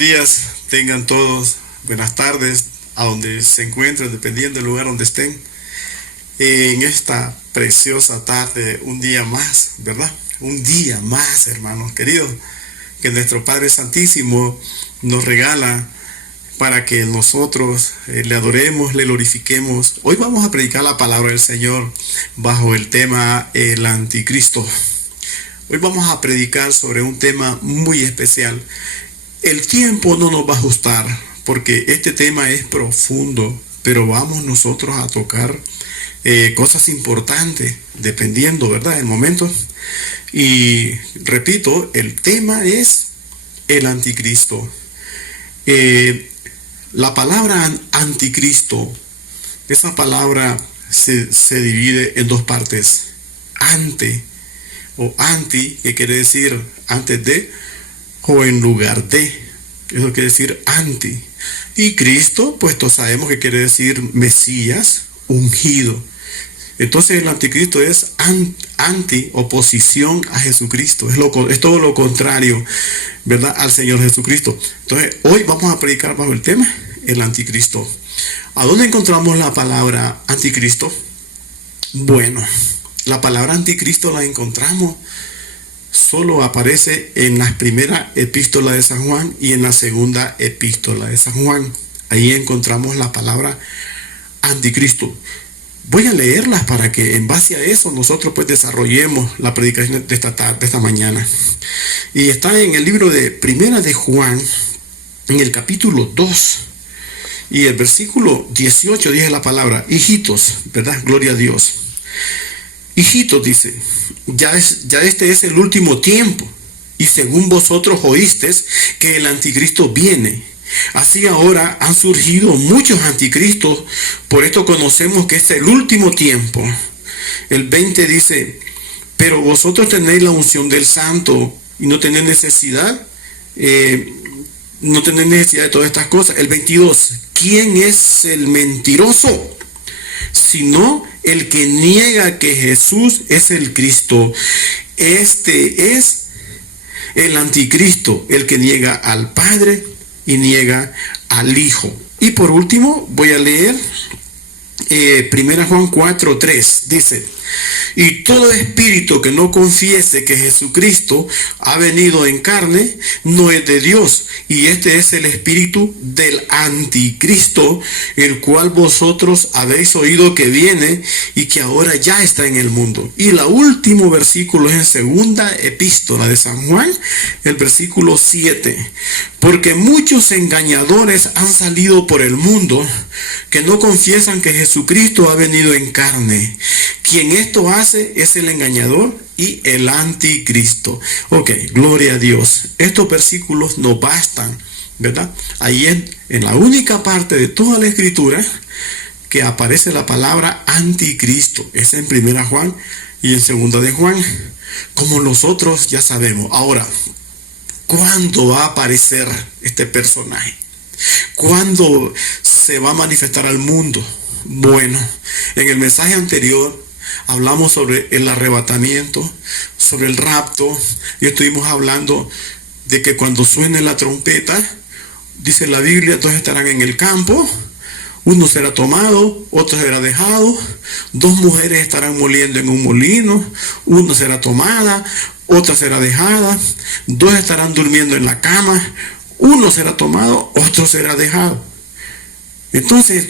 días tengan todos, buenas tardes, a donde se encuentren, dependiendo del lugar donde estén. En esta preciosa tarde, un día más, ¿verdad? Un día más, hermanos queridos, que nuestro Padre Santísimo nos regala para que nosotros le adoremos, le glorifiquemos. Hoy vamos a predicar la palabra del Señor bajo el tema el anticristo. Hoy vamos a predicar sobre un tema muy especial. El tiempo no nos va a ajustar porque este tema es profundo, pero vamos nosotros a tocar cosas importantes, dependiendo, ¿verdad?, el momento. Y repito, el tema es el anticristo. La palabra anticristo, esa palabra se divide en dos partes. Ante o anti, que quiere decir antes de, o en lugar de. Eso quiere decir anti. Y Cristo, pues todos sabemos que quiere decir Mesías, ungido. Entonces el anticristo es anti, oposición a Jesucristo. Es todo lo contrario, ¿verdad?, al Señor Jesucristo. Entonces hoy vamos a predicar bajo el tema el anticristo. ¿A dónde encontramos la palabra anticristo? Bueno, la palabra anticristo la encontramos, solo aparece en la primera epístola de San Juan y en la segunda epístola de San Juan. Ahí encontramos la palabra anticristo. Voy a leerlas para que en base a eso nosotros pues desarrollemos la predicación de esta tarde, de esta mañana. Y está en el libro de Primera de Juan, en el capítulo 2 y el versículo 18 dice la palabra: hijitos, ¿verdad? Gloria a Dios. Hijitos, dice, ya este es el último tiempo, y según vosotros oísteis que el anticristo viene. Así ahora han surgido muchos anticristos, por esto conocemos que es el último tiempo. El 20 dice: pero vosotros tenéis la unción del Santo y no tenéis necesidad, de todas estas cosas. El 22, ¿quién es el mentiroso? Sino el que niega que Jesús es el Cristo. Este es el anticristo, el que niega al Padre y niega al Hijo. Y por último voy a leer 1 Juan 4:3. Dice: y todo espíritu que no confiese que Jesucristo ha venido en carne no es de Dios, y este es el espíritu del anticristo, el cual vosotros habéis oído que viene y que ahora ya está en el mundo. Y el último versículo es en segunda epístola de San Juan, el versículo 7. Porque muchos engañadores han salido por el mundo que no confiesan que Jesucristo ha venido en carne. Quien esto hace es el engañador y el anticristo. Ok, gloria a Dios. Estos versículos nos bastan, ¿verdad? Ahí en la única parte de toda la escritura que aparece la palabra anticristo. Es en 1 Juan y en 2 de Juan, como nosotros ya sabemos. Ahora, ¿cuándo va a aparecer este personaje? ¿Cuándo se va a manifestar al mundo? Bueno, en el mensaje anterior hablamos sobre el arrebatamiento, sobre el rapto, y estuvimos hablando de que cuando suene la trompeta, dice la Biblia, todos estarán en el campo, uno será tomado, otro será dejado, dos mujeres estarán moliendo en un molino, uno será tomada, otra será dejada, dos estarán durmiendo en la cama, uno será tomado, otro será dejado. Entonces,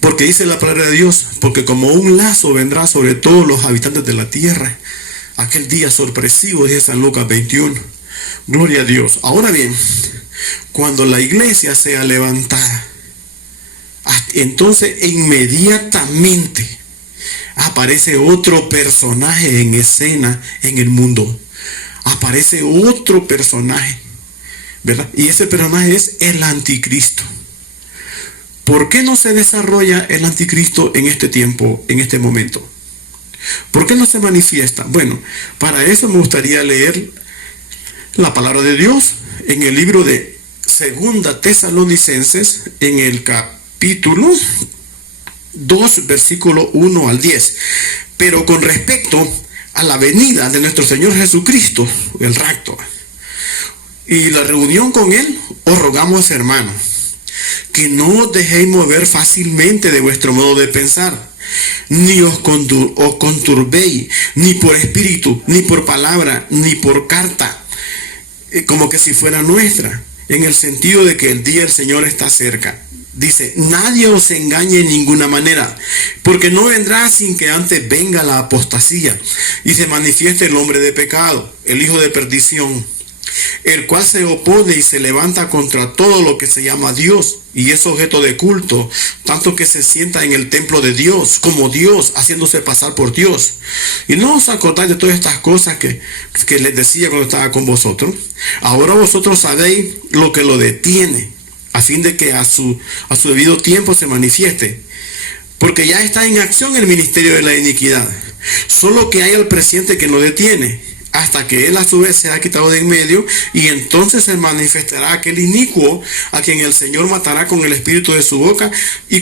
porque dice la palabra de Dios, porque como un lazo vendrá sobre todos los habitantes de la tierra, aquel día sorpresivo, dice San Lucas 21. Gloria a Dios. Ahora bien, cuando la iglesia sea levantada, entonces inmediatamente aparece otro personaje en escena en el mundo. Aparece otro personaje, ¿verdad? Y ese personaje es el anticristo. ¿Por qué no se desarrolla el anticristo en este tiempo, en este momento? ¿Por qué no se manifiesta? Bueno, para eso me gustaría leer la palabra de Dios en el libro de 2 Tesalonicenses, en el capítulo 2, versículo 1 al 10. Pero con respecto a la venida de nuestro Señor Jesucristo, el rapto, y la reunión con Él, os rogamos, hermanos, que no os dejéis mover fácilmente de vuestro modo de pensar, ni os conturbéis, ni por espíritu, ni por palabra, ni por carta, como que si fuera nuestra, en el sentido de que el día del Señor está cerca. Dice, nadie os engañe en ninguna manera, porque no vendrá sin que antes venga la apostasía y se manifieste el hombre de pecado, el hijo de perdición, el cual se opone y se levanta contra todo lo que se llama Dios y es objeto de culto, tanto que se sienta en el templo de Dios como Dios, haciéndose pasar por Dios. Y no os acordáis de todas estas cosas que les decía cuando estaba con vosotros. Ahora vosotros sabéis lo que lo detiene, a fin de que a su debido tiempo se manifieste, porque ya está en acción el ministerio de la iniquidad, solo que hay al presente que lo detiene, hasta que él a su vez sea quitado de en medio, y entonces se manifestará aquel inicuo, a quien el Señor matará con el espíritu de su boca, y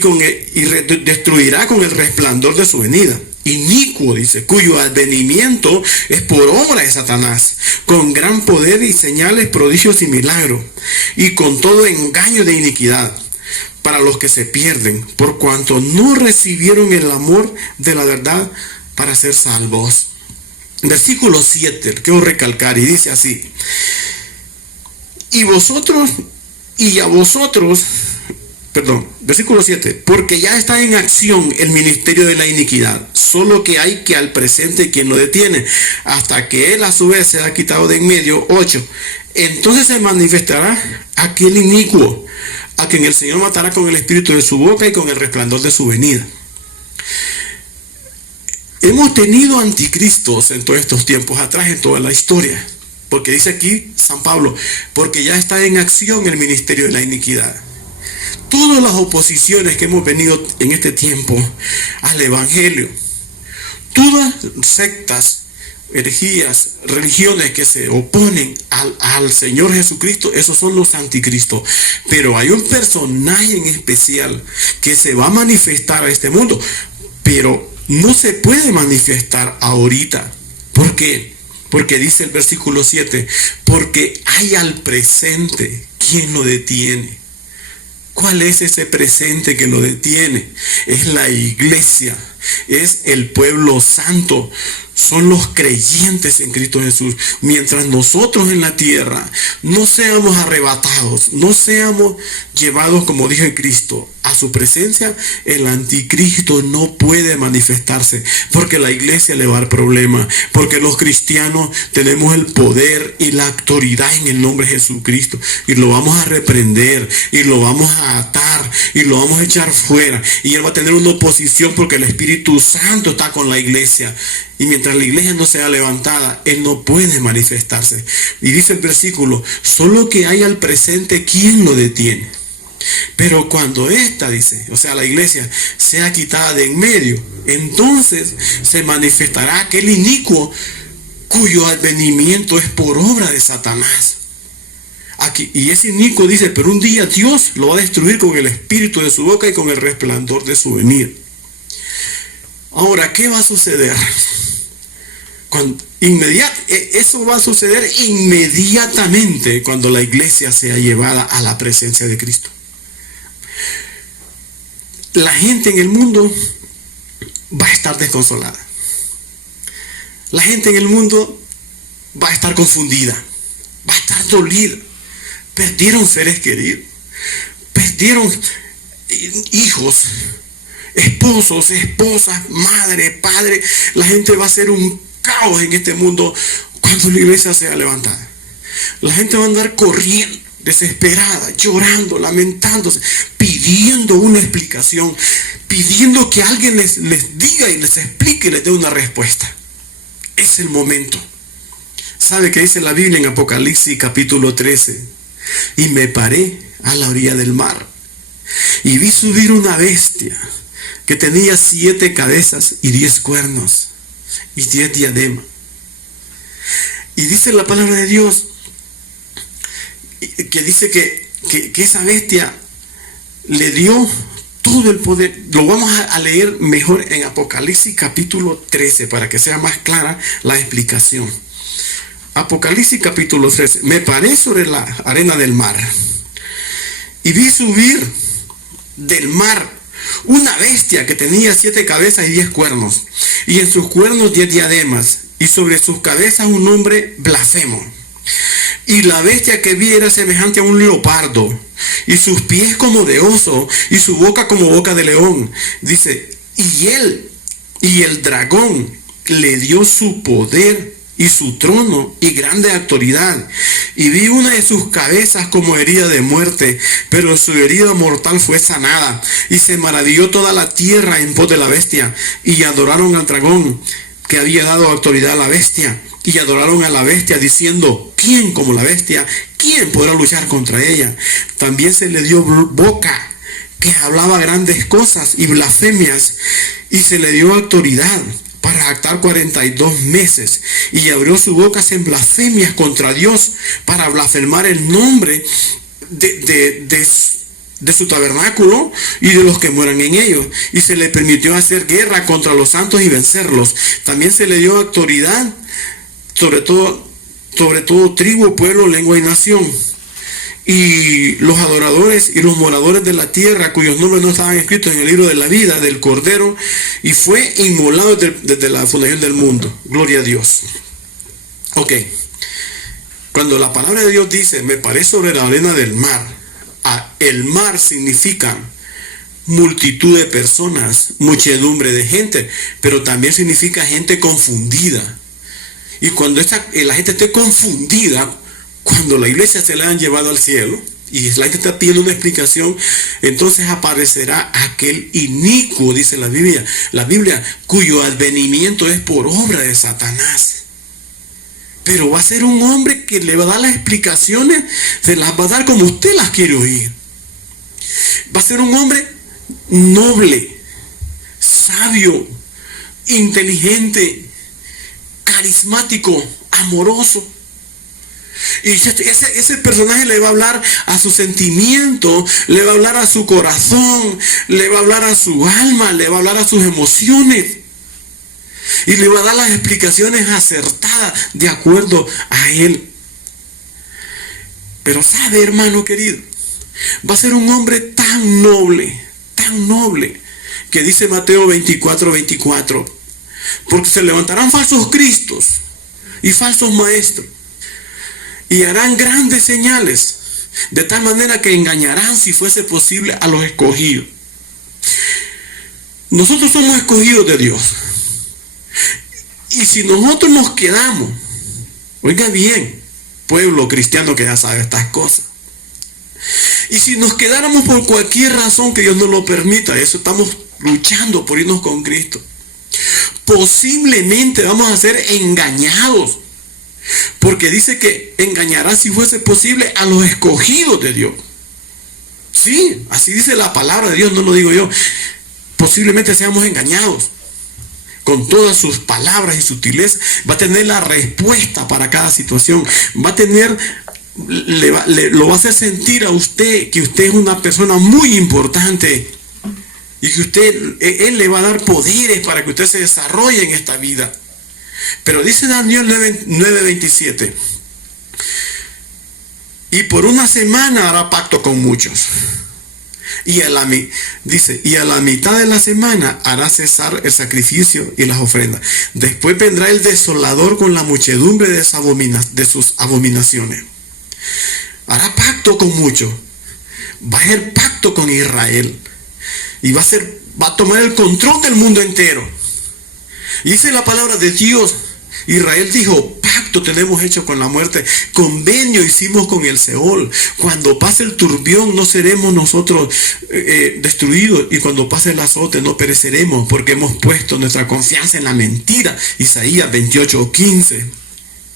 destruirá con el resplandor de su venida. Inicuo, dice, cuyo advenimiento es por obra de Satanás, con gran poder y señales, prodigios y milagros, y con todo engaño de iniquidad, para los que se pierden, por cuanto no recibieron el amor de la verdad para ser salvos. Versículo 7, quiero recalcar, y dice así: versículo 7, porque ya está en acción el ministerio de la iniquidad, solo que hay que al presente quien lo detiene, hasta que él a su vez sea quitado de en medio. 8, entonces se manifestará aquel inicuo, a quien el Señor matará con el espíritu de su boca y con el resplandor de su venida. Hemos tenido anticristos en todos estos tiempos atrás, en toda la historia, porque dice aquí San Pablo, porque ya está en acción el ministerio de la iniquidad. Todas las oposiciones que hemos venido en este tiempo al evangelio, todas sectas, herejías, religiones que se oponen al Señor Jesucristo, esos son los anticristos. Pero hay un personaje en especial que se va a manifestar a este mundo, pero no se puede manifestar ahorita. ¿Por qué? Porque dice el versículo 7, porque hay al presente quien lo detiene. ¿Cuál es ese presente que lo detiene? Es la iglesia, es el pueblo santo, son los creyentes en Cristo Jesús. Mientras nosotros en la tierra no seamos arrebatados, no seamos llevados, como dijo Cristo, a su presencia, el anticristo no puede manifestarse, porque la iglesia le va a dar problema, porque los cristianos tenemos el poder y la autoridad en el nombre de Jesucristo, y lo vamos a reprender, y lo vamos a atar, y lo vamos a echar fuera, y él va a tener una oposición porque el Espíritu Santo está con la iglesia. Y mientras la iglesia no sea levantada, él no puede manifestarse. Y dice el versículo, solo que hay al presente quien lo detiene. Pero cuando esta, dice, o sea, la iglesia sea quitada de en medio, entonces se manifestará aquel inicuo cuyo advenimiento es por obra de Satanás. Aquí, y ese inicuo dice, pero un día Dios lo va a destruir con el espíritu de su boca y con el resplandor de su venida. Ahora, ¿qué va a suceder? Eso va a suceder inmediatamente cuando la iglesia sea llevada a la presencia de Cristo. La gente en el mundo va a estar desconsolada. La gente en el mundo va a estar confundida, va a estar dolida. Perdieron seres queridos, perdieron hijos, esposos, esposas, madre, padre. La gente va a hacer un caos en este mundo cuando la iglesia sea levantada. La gente va a andar corriendo, desesperada, llorando, lamentándose, pidiendo una explicación, pidiendo que alguien les diga y les explique y les dé una respuesta. Es el momento. ¿Sabe qué dice la Biblia en Apocalipsis capítulo 13? Y me paré a la orilla del mar y vi subir una bestia que tenía 7 cabezas y 10 cuernos y 10 diademas. Y dice la palabra de Dios que dice que esa bestia le dio todo el poder. Lo vamos a leer mejor en Apocalipsis capítulo 13 para que sea más clara la explicación. Apocalipsis capítulo 13. Me paré sobre la arena del mar y vi subir del mar una bestia que tenía 7 cabezas y 10 cuernos, y en sus cuernos 10 diademas, y sobre sus cabezas un nombre blasfemo. Y la bestia que vi era semejante a un leopardo, y sus pies como de oso, y su boca como boca de león. Dice, y el dragón le dio su poder y su trono y grande autoridad. Y vi una de sus cabezas como herida de muerte, pero su herida mortal fue sanada. Y se maravilló toda la tierra en pos de la bestia, y adoraron al dragón que había dado autoridad a la bestia, y adoraron a la bestia diciendo, ¿quién como la bestia? ¿Quién podrá luchar contra ella? También se le dio boca, que hablaba grandes cosas y blasfemias, y se le dio autoridad para jactar 42 meses, y abrió su boca en blasfemias contra Dios, para blasfemar el nombre de su tabernáculo y de los que mueran en ellos, y se le permitió hacer guerra contra los santos y vencerlos. También se le dio autoridad sobre todo tribu, pueblo, lengua y nación. Y los adoradores y los moradores de la tierra, cuyos nombres no estaban escritos en el libro de la vida del Cordero, y fue inmolado desde la fundación del mundo. Gloria a Dios. Ok. Cuando la palabra de Dios dice, me paré sobre la arena del mar, el mar significa multitud de personas, muchedumbre de gente, pero también significa gente confundida. Y cuando la gente esté confundida, cuando la iglesia se la han llevado al cielo y la gente está pidiendo una explicación, entonces aparecerá aquel inicuo, dice la Biblia, cuyo advenimiento es por obra de Satanás. Pero va a ser un hombre que le va a dar las explicaciones, se las va a dar como usted las quiere oír. Va a ser un hombre noble, sabio, inteligente, carismático, amoroso. Y ese personaje le va a hablar a su sentimiento, le va a hablar a su corazón, le va a hablar a su alma, le va a hablar a sus emociones. Y le va a dar las explicaciones acertadas de acuerdo a él. Pero sabe, hermano querido, va a ser un hombre tan noble, que dice Mateo 24:24. Porque se levantarán falsos cristos y falsos maestros, y harán grandes señales, de tal manera que engañarán, si fuese posible, a los escogidos. Nosotros somos escogidos de Dios. Y si nosotros nos quedamos, oiga bien, pueblo cristiano que ya sabe estas cosas, y si nos quedáramos por cualquier razón que Dios no lo permita, eso estamos luchando por irnos con Cristo, posiblemente vamos a ser engañados. Porque dice que engañará, si fuese posible, a los escogidos de Dios. Sí, así dice la palabra de Dios, no lo digo yo. Posiblemente seamos engañados. Con todas sus palabras y sutileza, va a tener la respuesta para cada situación. Va a tener, lo va a hacer sentir a usted que usted es una persona muy importante. Y que Él le va a dar poderes para que usted se desarrolle en esta vida. Pero dice Daniel 9:27, y por una semana hará pacto con muchos, y a la mitad de la semana hará cesar el sacrificio y las ofrendas. Después vendrá el desolador con la muchedumbre de sus abominaciones. Hará pacto con muchos, va a hacer pacto con Israel, y va a tomar el control del mundo entero. Y dice la palabra de Dios, Israel dijo, pacto tenemos hecho con la muerte, convenio hicimos con el Seol. Cuando pase el turbión no seremos nosotros destruidos, y cuando pase el azote no pereceremos, porque hemos puesto nuestra confianza en la mentira. Isaías 28:15.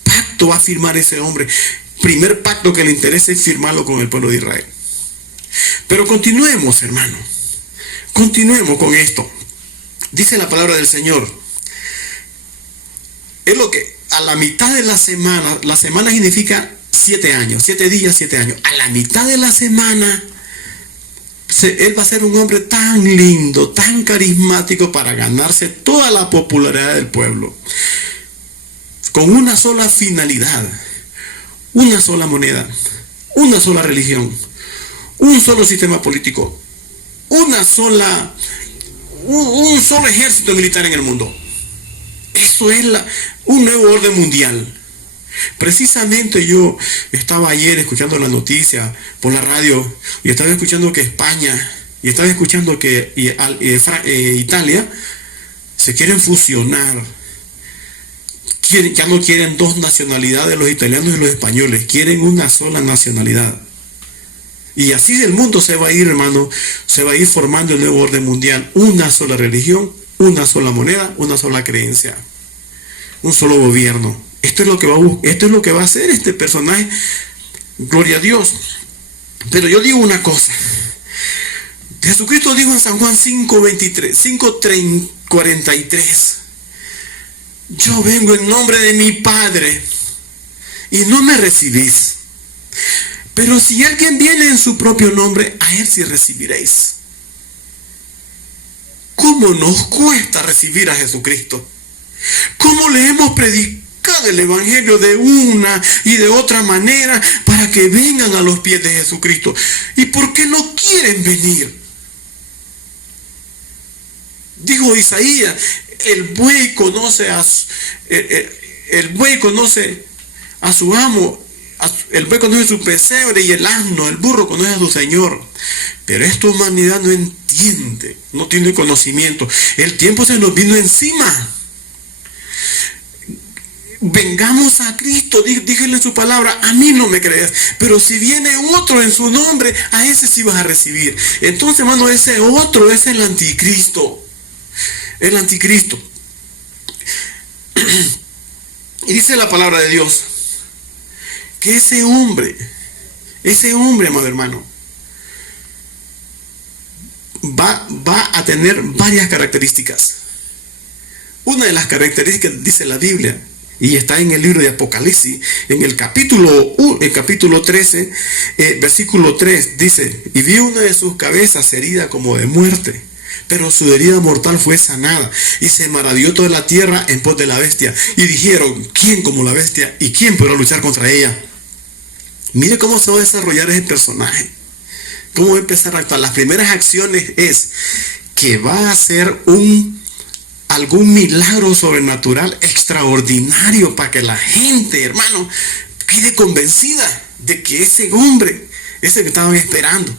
Pacto va a firmar ese hombre. Primer pacto que le interesa es firmarlo con el pueblo de Israel. Pero continuemos, hermano. Continuemos con esto. Dice la palabra del Señor. Es lo que a la mitad de la semana significa 7 años, 7 días, 7 años. A la mitad de la semana, él va a ser un hombre tan lindo, tan carismático, para ganarse toda la popularidad del pueblo. con una sola finalidad, una sola moneda, una sola religión, un solo sistema político, un solo ejército militar en el mundo. Eso es un nuevo orden mundial. Precisamente yo estaba ayer escuchando la noticia por la radio y estaba escuchando que España y estaba escuchando que Italia se quieren fusionar. Ya no quieren dos nacionalidades, los italianos y los españoles, quieren una sola nacionalidad. Y así el mundo se va a ir, hermano, se va a ir formando el nuevo orden mundial. Una sola religión, una sola moneda, una sola creencia, un solo gobierno. Esto es lo que va a hacer este personaje. Gloria a Dios. Pero yo digo una cosa. Jesucristo dijo en San Juan 5:43. Yo vengo en nombre de mi Padre y no me recibís. Pero si alguien viene en su propio nombre, a él sí recibiréis. ¿Cómo nos cuesta recibir a Jesucristo? ¿Cómo le hemos predicado el evangelio de una y de otra manera para que vengan a los pies de Jesucristo? ¿Y por qué no quieren venir? Dijo Isaías, el buey conoce a su amo, el buey conoce su pesebre y el burro conoce a su señor. Pero esta humanidad no entiende, no tiene conocimiento. El tiempo se nos vino encima. Vengamos a Cristo, dígale su palabra, a mí no me crees, pero si viene otro en su nombre, a ese sí vas a recibir. Entonces, hermano, ese otro es el anticristo. El anticristo. Y dice la palabra de Dios que ese hombre, amado hermano, va a tener varias características. Una de las características dice la Biblia, y está en el libro de Apocalipsis, en el capítulo 13, versículo 3, dice: y vi una de sus cabezas herida como de muerte, pero su herida mortal fue sanada, y se maravilló toda la tierra en pos de la bestia, y dijeron: ¿quién como la bestia? ¿Y quién podrá luchar contra ella? Mire cómo se va a desarrollar ese personaje, cómo va a empezar a actuar. Las primeras acciones es que va a hacer algún milagro sobrenatural extraordinario para que la gente, hermano, quede convencida de que ese hombre es el que estaban esperando.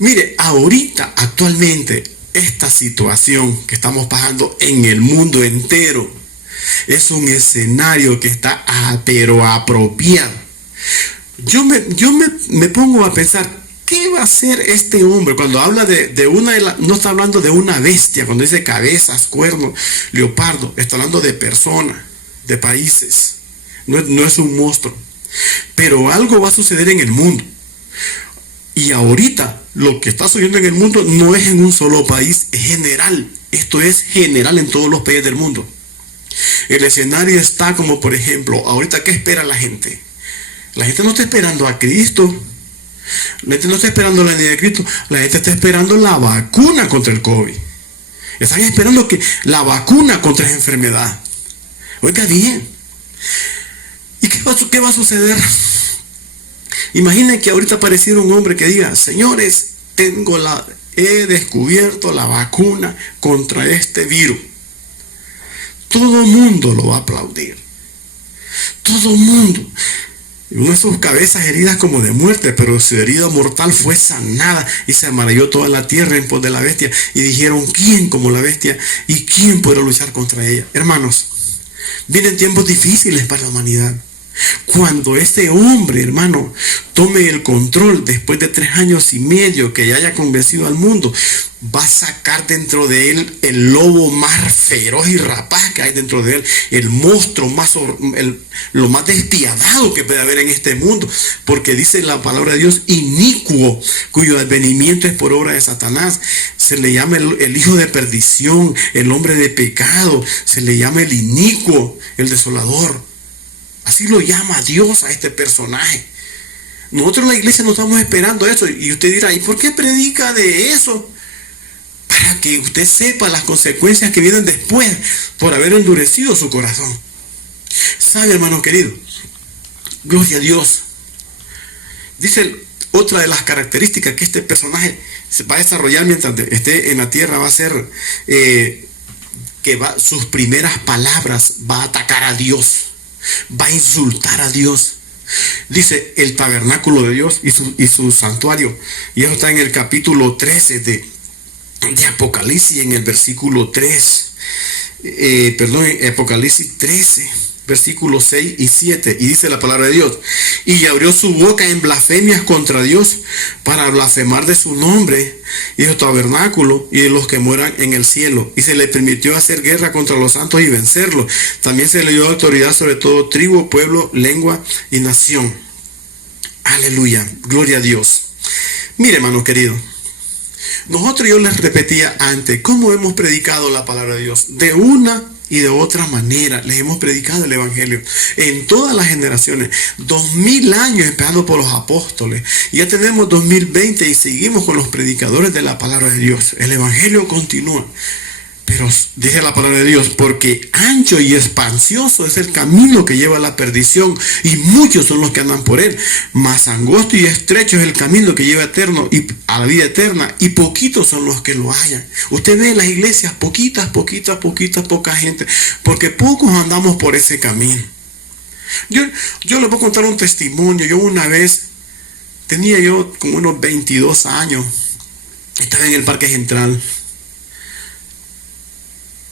Mire, ahorita, actualmente, esta situación que estamos pasando en el mundo entero es un escenario que está pero apropiado. Yo me pongo a pensar, ¿qué va a hacer este hombre cuando habla no está hablando de una bestia, cuando dice cabezas, cuernos, leopardo, está hablando de personas, de países, no es un monstruo, pero algo va a suceder en el mundo. Y ahorita lo que está sucediendo en el mundo no es en un solo país, es general. Esto es general en todos los países del mundo. El escenario está como, por ejemplo, ahorita, ¿qué espera la gente? La gente no está esperando a Cristo. La gente no está esperando la venida de Cristo. La gente está esperando la vacuna contra el COVID. Están esperando que la vacuna contra esa enfermedad. Oiga bien. ¿Y qué va a suceder? Imaginen que ahorita apareciera un hombre que diga: señores, he descubierto la vacuna contra este virus. Todo el mundo lo va a aplaudir. Todo el mundo. Una de sus cabezas heridas como de muerte, pero su herida mortal fue sanada, y se maravilló toda la tierra en pos de la bestia, y dijeron: ¿quién como la bestia? ¿Y quién podrá luchar contra ella? Hermanos, vienen tiempos difíciles para la humanidad. Cuando este hombre, hermano, tome el control después de 3 años y medio que ya haya convencido al mundo, va a sacar dentro de él el lobo más feroz y rapaz que hay dentro de él, el monstruo lo más despiadado que puede haber en este mundo, porque dice la palabra de Dios: inicuo, cuyo advenimiento es por obra de Satanás. Se le llama el hijo de perdición, el hombre de pecado, se le llama el inicuo, el desolador. Así lo llama Dios a este personaje. Nosotros en la iglesia no estamos esperando eso. Y usted dirá: ¿y por qué predica de eso? Para que usted sepa las consecuencias que vienen después por haber endurecido su corazón. ¿Sabe, hermano querido? Gloria a Dios. Dice otra de las características que este personaje se va a desarrollar mientras esté en la tierra, va a ser sus primeras palabras va a atacar a Dios, va a insultar a Dios. Dice el tabernáculo de Dios y su santuario. Y eso está en el capítulo 13 de Apocalipsis, en el versículo 3. Apocalipsis 13, versículos 6 y 7. Y dice la palabra de Dios: y abrió su boca en blasfemias contra Dios para blasfemar de su nombre y de su tabernáculo y de los que mueran en el cielo. Y se le permitió hacer guerra contra los santos y vencerlos. También se le dio autoridad sobre todo tribu, pueblo, lengua y nación. Aleluya, gloria a Dios. Mire, hermano querido, nosotros, yo les repetía antes, ¿cómo hemos predicado la palabra de Dios? De una y de otra manera les hemos predicado el evangelio en todas las generaciones. 2000 años esperando por los apóstoles. Ya tenemos 2020 y seguimos con los predicadores de la palabra de Dios. El evangelio continúa. Pero dice la palabra de Dios: porque ancho y espacioso es el camino que lleva a la perdición, y muchos son los que andan por él. Mas angosto y estrecho es el camino que lleva a la vida eterna, y poquitos son los que lo hallan. Usted ve en las iglesias poca gente, porque pocos andamos por ese camino. Yo les voy a contar un testimonio. Yo una vez, tenía yo como unos 22 años, estaba en el Parque Central.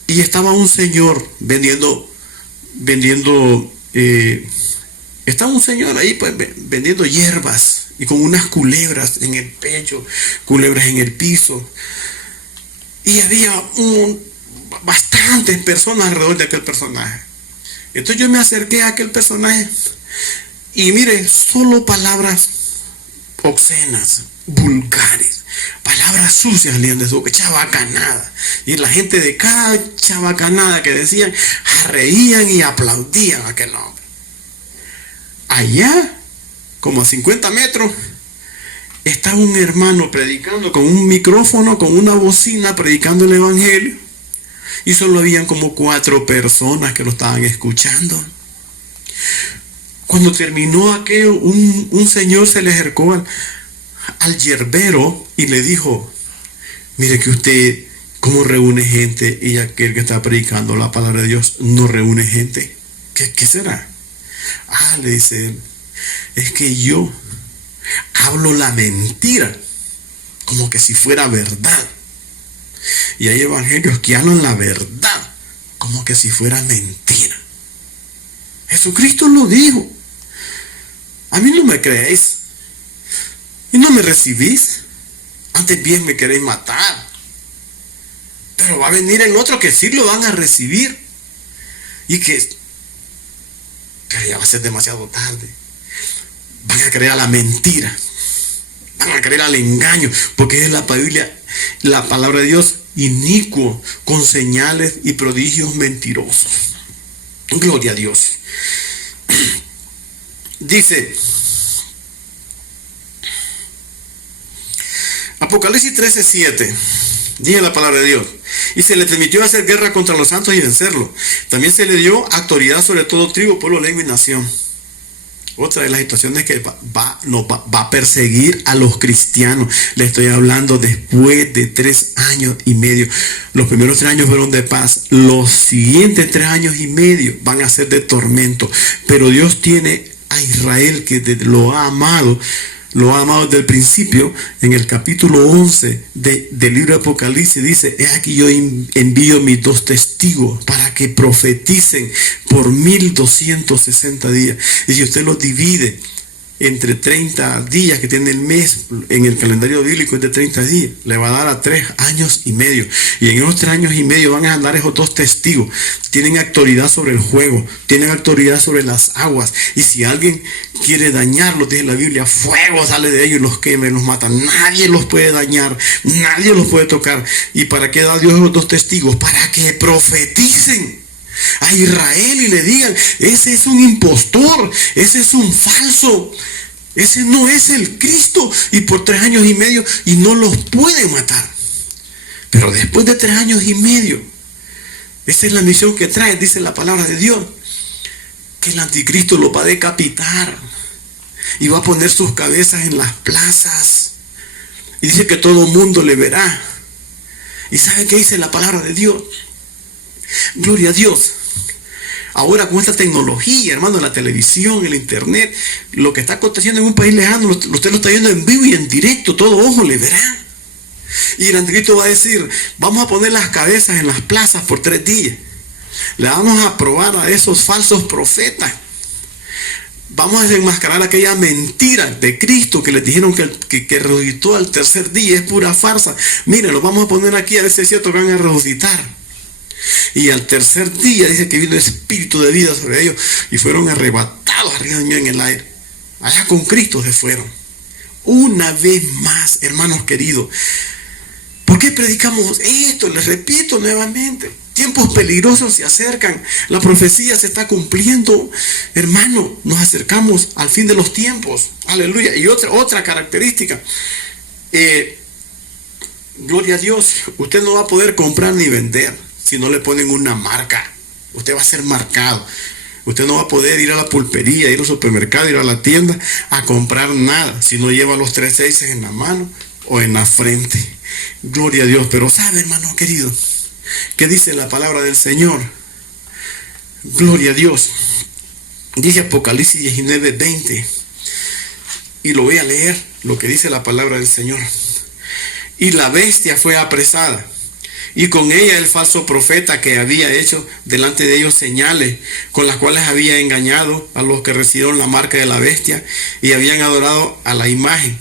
Y estaba un señor estaba un señor ahí pues vendiendo hierbas y con unas culebras en el pecho, culebras en el piso. Y había bastantes personas alrededor de aquel personaje. Entonces yo me acerqué a aquel personaje y mire, solo palabras obscenas, vulgares, palabras sucias salían de su chabacanada. Y la gente de cada chabacanada que decían, reían y aplaudían a aquel hombre. Allá, como a 50 metros, estaba un hermano predicando con un micrófono, con una bocina, predicando el evangelio. Y solo habían como 4 personas que lo estaban escuchando. Cuando terminó aquello, un señor se le acercó al yerbero y le dijo: mire que usted cómo reúne gente, y aquel que está predicando la palabra de Dios no reúne gente. ¿Qué será? Le dice él, es que yo hablo la mentira como que si fuera verdad, y hay evangelios que hablan la verdad como que si fuera mentira. Jesucristo lo dijo. A mí no me creéis y no me recibís, antes bien me queréis matar. Pero va a venir el otro que sí lo van a recibir, pero ya va a ser demasiado tarde. Van a creer a la mentira, van a creer al engaño, porque es la Biblia, la palabra de Dios, inicuo, con señales y prodigios mentirosos. Gloria a Dios. Dice Apocalipsis 13:7, dice la palabra de Dios: y se le permitió hacer guerra contra los santos y vencerlos. También se le dio autoridad sobre todo tribu, pueblo, lengua y nación. Otra de las situaciones que va a perseguir a los cristianos. Le estoy hablando después de 3 años y medio. Los primeros 3 años fueron de paz. Los siguientes 3 años y medio van a ser de tormento. Pero Dios tiene a Israel, que lo ha amado desde el principio. En el capítulo 11 del libro de Apocalipsis dice: he aquí yo envío mis 2 testigos para que profeticen por 1260 días. Y si usted los divide entre 30 días que tiene el mes, en el calendario bíblico es de 30 días, le va a dar a 3 años y medio. Y en esos 3 años y medio van a andar esos 2 testigos. Tienen autoridad sobre el fuego, tienen autoridad sobre las aguas. Y si alguien quiere dañarlos, dice la Biblia, fuego sale de ellos y los quema y los mata. Nadie los puede dañar, nadie los puede tocar. ¿Y para qué da Dios esos 2 testigos? Para que profeticen a Israel y le digan: ese es un impostor, ese es un falso, ese no es el Cristo. Y por 3 años y medio, y no los pueden matar. Pero después de 3 años y medio, esa es la misión que trae, dice la palabra de Dios. que el anticristo lo va a decapitar y va a poner sus cabezas en las plazas. Y dice que todo mundo le verá. ¿Y sabe qué dice la palabra de Dios? Gloria a Dios. Ahora con esta tecnología, hermano, la televisión, el internet, lo que está aconteciendo en un país lejano, usted lo está viendo en vivo y en directo, todo ojo le verá. Y el anticristo va a decir, vamos a poner las cabezas en las plazas por 3 días. Le vamos a probar a esos falsos profetas. Vamos a desenmascarar aquella mentira de Cristo que les dijeron que resucitó al tercer día. Es pura farsa. Miren, lo vamos a poner aquí a ver si es cierto que van a resucitar. Y al tercer día dice que vino espíritu de vida sobre ellos y fueron arrebatados arriba de mí en el aire. Allá con Cristo se fueron. Una vez más, hermanos queridos, ¿por qué predicamos esto? Les repito nuevamente, tiempos peligrosos se acercan, la profecía se está cumpliendo, hermano, nos acercamos al fin de los tiempos, aleluya. Y otra característica, gloria a Dios, usted no va a poder comprar ni vender si no le ponen una marca. Usted va a ser marcado. Usted no va a poder ir a la pulpería, ir al supermercado, ir a la tienda a comprar nada si no lleva los 3 6 en la mano o en la frente. Gloria a Dios. Pero sabe, hermano querido, ¿qué dice la palabra del Señor? Gloria a Dios. Dice Apocalipsis 19, 20. Y lo voy a leer, lo que dice la palabra del Señor. Y la bestia fue apresada, y con ella el falso profeta que había hecho delante de ellos señales, con las cuales había engañado a los que recibieron la marca de la bestia y habían adorado a la imagen.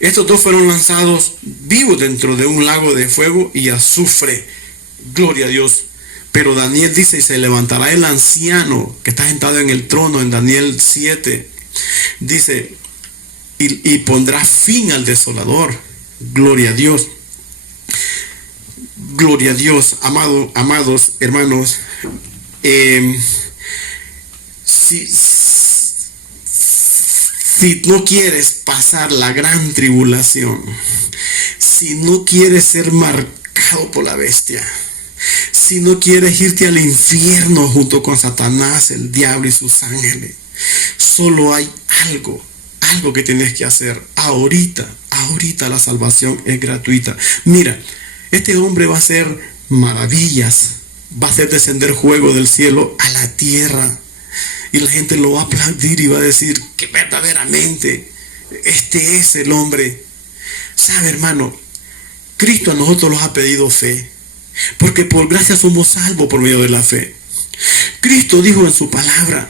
Estos 2 fueron lanzados vivos dentro de un lago de fuego y azufre. Gloria a Dios. Pero Daniel dice, y se levantará el anciano que está sentado en el trono, en Daniel 7. Dice, y pondrá fin al desolador. Gloria a Dios. Gloria a Dios, amados hermanos. Si no quieres pasar la gran tribulación, si no quieres ser marcado por la bestia, si no quieres irte al infierno junto con Satanás, el diablo y sus ángeles, solo hay algo que tienes que hacer. Ahorita la salvación es gratuita. Mira, este hombre va a hacer maravillas, va a hacer descender fuego del cielo a la tierra. Y la gente lo va a aplaudir y va a decir que verdaderamente este es el hombre. ¿Sabe, hermano? Cristo a nosotros nos ha pedido fe, porque por gracia somos salvos por medio de la fe. Cristo dijo en su palabra,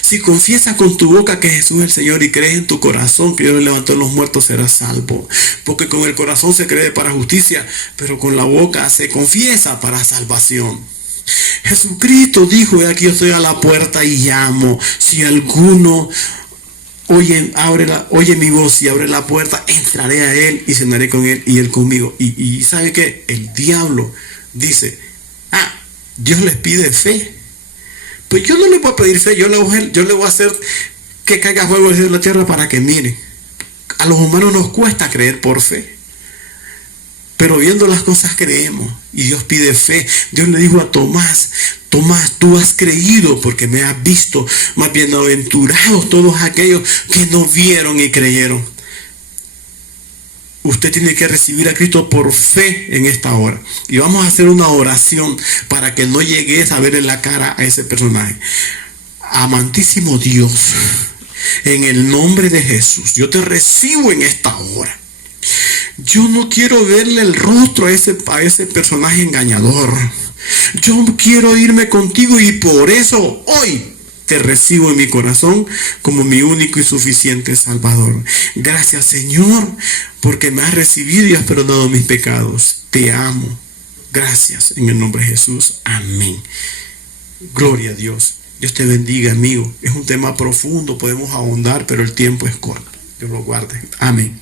si confiesas con tu boca que Jesús es el Señor y crees en tu corazón que Dios le levantó de los muertos, serás salvo. Porque con el corazón se cree para justicia, pero con la boca se confiesa para salvación. Jesucristo dijo, aquí yo estoy a la puerta y llamo. Si alguno oye mi voz y abre la puerta, entraré a él y cenaré con él y él conmigo. Y ¿sabe qué? El diablo dice, Dios les pide fe. Pues yo no le voy a pedir fe, yo le voy a hacer que caiga fuego desde la tierra para que mire. A los humanos nos cuesta creer por fe, pero viendo las cosas creemos, y Dios pide fe. Dios le dijo a Tomás, tú has creído porque me has visto, más bienaventurados todos aquellos que no vieron y creyeron. Usted tiene que recibir a Cristo por fe en esta hora. Y vamos a hacer una oración para que no llegues a ver en la cara a ese personaje. Amantísimo Dios, en el nombre de Jesús, yo te recibo en esta hora. Yo no quiero verle el rostro a ese personaje engañador. Yo quiero irme contigo y por eso hoy te recibo en mi corazón como mi único y suficiente Salvador. Gracias, Señor, porque me has recibido y has perdonado mis pecados. Te amo. Gracias en el nombre de Jesús. Amén. Gloria a Dios. Dios te bendiga, amigo. Es un tema profundo, podemos ahondar, pero el tiempo es corto. Dios lo guarde. Amén.